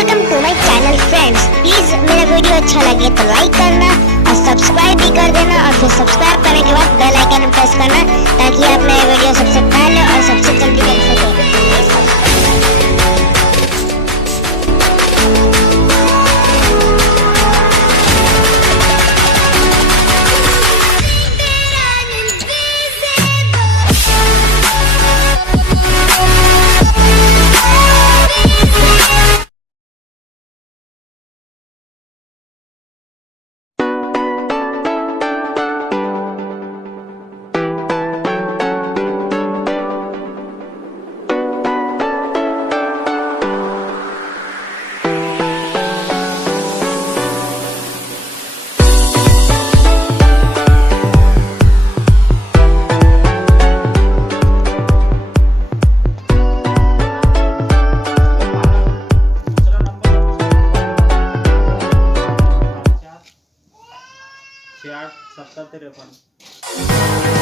Welcome to my channel friends. Please मेरा video अच्छा लगे तो लाइक करना और सब्सक्राइब भी कर देना, और फिर सब्सक्राइब करने के बाद बेल आइकन प्रेस करना ताकि आप नए वीडियो सबसे पहले और सबसे जल्दी देख सकें। //7053